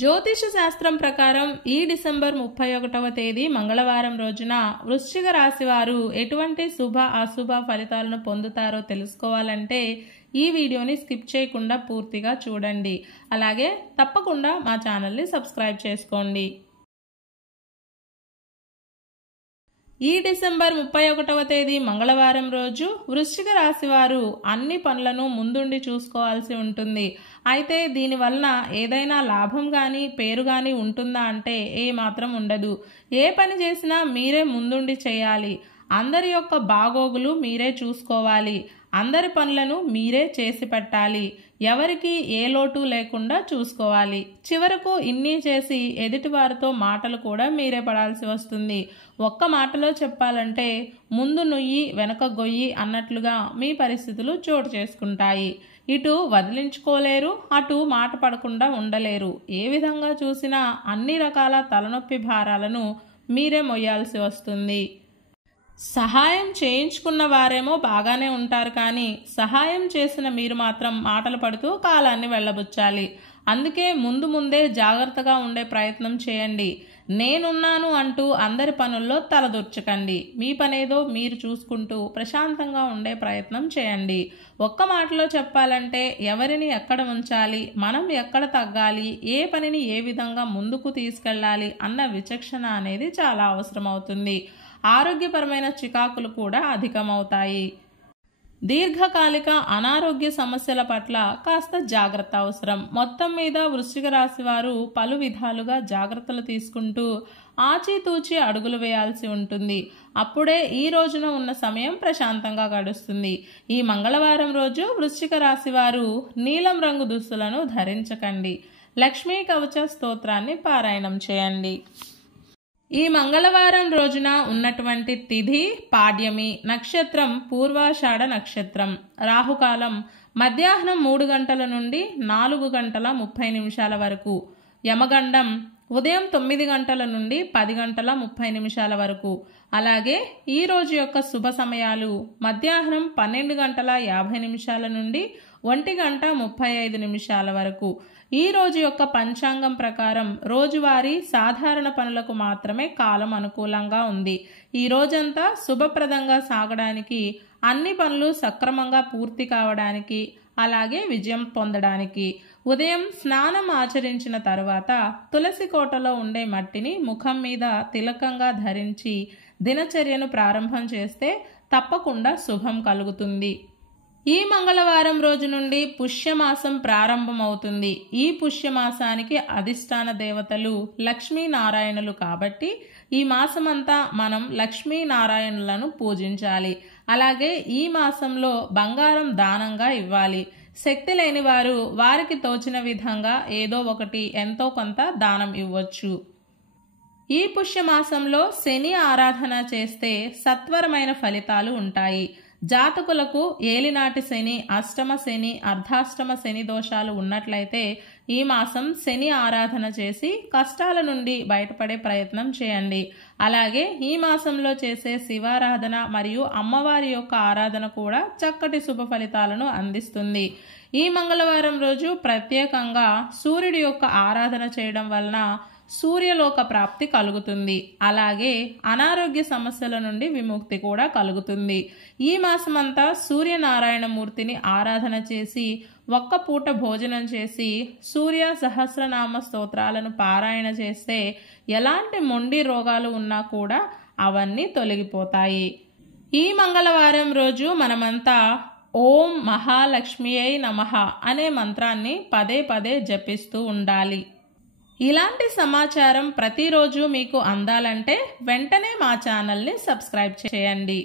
జ్యోతిష శాస్త్రం ప్రకారం ఈ డిసెంబర్ 31వ తేదీ మంగళవారం రోజున వృశ్చిక రాశి వారు ఎటువంటి శుభ అశుభ ఫలితాలను పొందుతారో తెలుసుకోవాలంటే ఈ వీడియోని స్కిప్ చేయకుండా పూర్తిగా చూడండి. అలాగే తప్పకుండా మా ఛానల్ని సబ్స్క్రైబ్ చేసుకోండి. ఈ డిసెంబర్ 31వ తేదీ మంగళవారం రోజు వృశ్చిక రాశి వారు అన్ని పనులను ముందుండి చూసుకోవాల్సి ఉంటుంది. అయితే దీనివలన ఏదైనా లాభం కానీ పేరు కానీ ఉంటుందా అంటే ఏమాత్రం ఉండదు. ఏ పని చేసినా మీరే ముందుండి చేయాలి. అందరి యొక్క బాగోగులు మీరే చూసుకోవాలి. అందరి పనులను మీరే చేసి పెట్టాలి. ఎవరికి ఏ లోటు లేకుండా చూసుకోవాలి. చివరకు ఇన్ని చేసి ఎదుటివారితో మాటలు కూడా మీరే పడాల్సి వస్తుంది. ఒక్క మాటలో చెప్పాలంటే ముందు నుయ్యి వెనక గొయ్యి అన్నట్లుగా మీ పరిస్థితులు చోటు చేసుకుంటాయి. ఇటు వదిలించుకోలేరు, అటు మాట పడకుండా ఉండలేరు. ఏ విధంగా చూసినా అన్ని రకాల తలనొప్పి భారాలను మీరే మొయ్యాల్సి వస్తుంది. సహాయం చేయించుకున్న వారేమో బాగానే ఉంటారు, కానీ సహాయం చేసిన మీరు మాత్రం మాటలు పడుతూ కాలాన్ని వెళ్ళబుచ్చాలి. అందుకే ముందే జాగ్రత్తగా ఉండే ప్రయత్నం చేయండి. నేనున్నాను అంటూ అందరి పనుల్లో తలదూర్చకండి. మీ పనేదో మీరు చూసుకుంటూ ప్రశాంతంగా ఉండే ప్రయత్నం చేయండి. ఒక్క మాటలో చెప్పాలంటే ఎవరిని ఎక్కడ ఉంచాలి, మనం ఎక్కడ తగ్గాలి, ఏ పనిని ఏ విధంగా ముందుకు తీసుకెళ్ళాలి అన్న విచక్షణ అనేది చాలా అవసరం అవుతుంది. ఆరోగ్యపరమైన చికాకులు కూడా అధికమవుతాయి. దీర్ఘకాలిక అనారోగ్య సమస్యల పట్ల కాస్త జాగ్రత్త అవసరం. మొత్తం మీద వృశ్చిక రాశి వారు పలు విధాలుగా జాగ్రత్తలు తీసుకుంటూ ఆచితూచి అడుగులు వేయాల్సి ఉంటుంది. అప్పుడే ఈ రోజున ఉన్న సమయం ప్రశాంతంగా గడుస్తుంది. ఈ మంగళవారం రోజు వృశ్చిక రాశి వారు నీలం రంగు దుస్తులను ధరించకండి. లక్ష్మీ కవచ స్తోత్రాన్ని పారాయణం చేయండి. ఈ మంగళవారం రోజున ఉన్నటువంటి తిథి పాడ్యమి, నక్షత్రం పూర్వాషాఢ నక్షత్రం, రాహుకాలం మధ్యాహ్నం 3 గంటల నుండి 4 గంటల 30 నిమిషాల వరకు, యమగండం ఉదయం 9 గంటల నుండి 10 గంటల 30 నిమిషాల వరకు. అలాగే ఈ రోజు యొక్క శుభ సమయాలు మధ్యాహ్నం 12 గంటల 50 నిమిషాల నుండి 1 గంట 35 నిమిషాల వరకు. ఈ రోజు యొక్క పంచాంగం ప్రకారం రోజువారీ సాధారణ పనులకు మాత్రమే కాలం అనుకూలంగా ఉంది. ఈ రోజంతా శుభప్రదంగా సాగడానికి, అన్ని పనులు సక్రమంగా పూర్తి కావడానికి, అలాగే విజయం పొందడానికి ఉదయం స్నానం ఆచరించిన తరువాత తులసి కోటలో ఉండే మట్టిని ముఖం మీద తిలకంగా ధరించి దినచర్యను ప్రారంభం చేస్తే తప్పకుండా శుభం కలుగుతుంది. ఈ మంగళవారం రోజు నుండి పుష్యమాసం ప్రారంభమవుతుంది. ఈ పుష్యమాసానికి అధిష్టాన దేవతలు లక్ష్మీనారాయణులు కాబట్టి ఈ మాసమంతా మనం లక్ష్మీనారాయణులను పూజించాలి. అలాగే ఈ మాసంలో బంగారం దానంగా ఇవ్వాలి. శక్తి లేని వారు వారికి తోచిన విధంగా ఏదో ఒకటి ఎంతో కొంత దానం ఇవ్వచ్చు. ఈ పుష్యమాసంలో శని ఆరాధన చేస్తే సత్వరమైన ఫలితాలు ఉంటాయి. జాతకులకు ఏలినాటి శని, అష్టమ శని, అర్ధాష్టమ శని దోషాలు ఉన్నట్లయితే ఈ మాసం శని ఆరాధన చేసి కష్టాల నుండి బయటపడే ప్రయత్నం చేయండి. అలాగే ఈ మాసంలో చేసే శివారాధన మరియు అమ్మవారి యొక్క ఆరాధన కూడా చక్కటి శుభ ఫలితాలను అందిస్తుంది. ఈ మంగళవారం రోజు ప్రత్యేకంగా సూర్యుడి యొక్క ఆరాధన చేయడం వలన సూర్యలోక ప్రాప్తి కలుగుతుంది. అలాగే అనారోగ్య సమస్యల నుండి విముక్తి కూడా కలుగుతుంది. ఈ మాసమంతా సూర్యనారాయణ మూర్తిని ఆరాధన చేసి ఒక్క పూట భోజనం చేసి సూర్య సహస్రనామ స్తోత్రాలను పారాయణ చేస్తే ఎలాంటి మొండి రోగాలు ఉన్నా కూడా అవన్నీ తొలగిపోతాయి. ఈ మంగళవారం రోజు మనమంతా ఓం మహాలక్ష్మియై నమః అనే మంత్రాన్ని పదే జపిస్తూ ఉండాలి. ఇలాంటి సమాచారం ప్రతిరోజు మీకు అందాలంటే వెంటనే మా ఛానల్ని సబ్స్క్రైబ్ చేయండి.